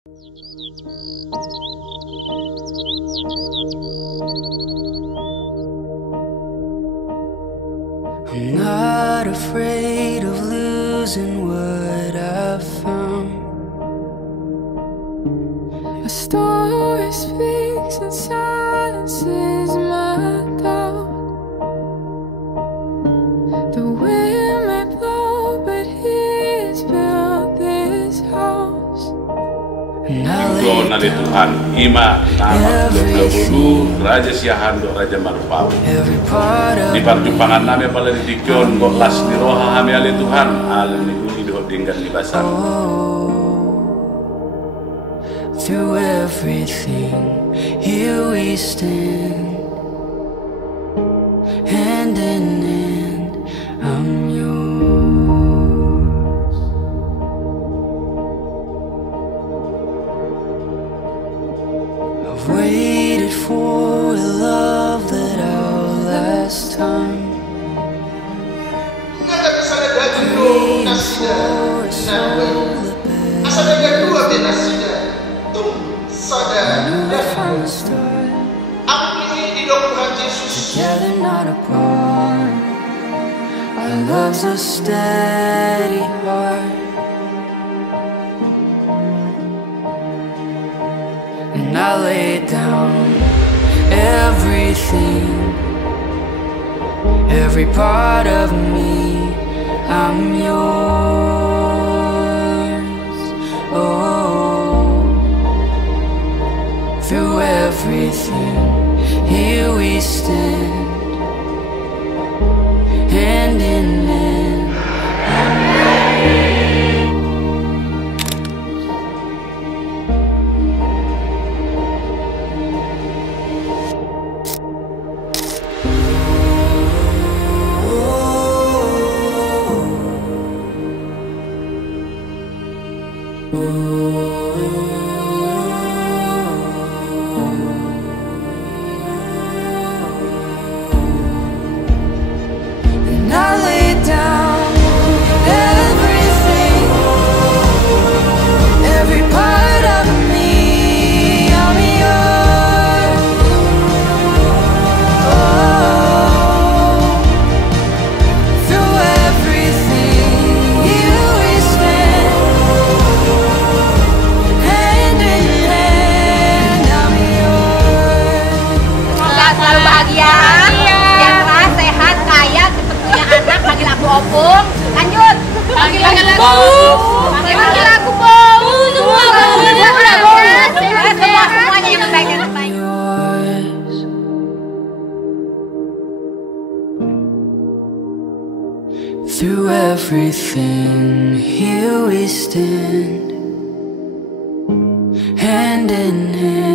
I'm not afraid of losing what I've found. My story speaks and silences my doubt. The wind may blow, but He's built this house. Dona di Tuhan, ima nama dulu Raja Siahan do Raja Marupau. Di perjumpangan nami pada di Dikion kok las di roha kami ali Tuhan, ali di do tinggal di basar. Through everything, here we stand, hand in hand. I'm yours. I've waited for a love that outlasts time. Waited for a soul that bears. From the start, together not apart. Our love's a steady heart, and I lay down everything, every part of me. I'm yours. Oh, through everything, here we stand, hand in hand. And I lay down everything, every part of me. I'm yours. Oh, through everything, here we stand, hand in hand. I'm yours. Semoga selalu bahagia, sejahtera, sehat, kaya, cepat punya anak. Panggil aku Opung. Lanjut. Panggil aku Bau. Panggil aku Bau. Semuanya yang terbaik dan terbaik. Yours. Through everything, here we stand, hand in hand.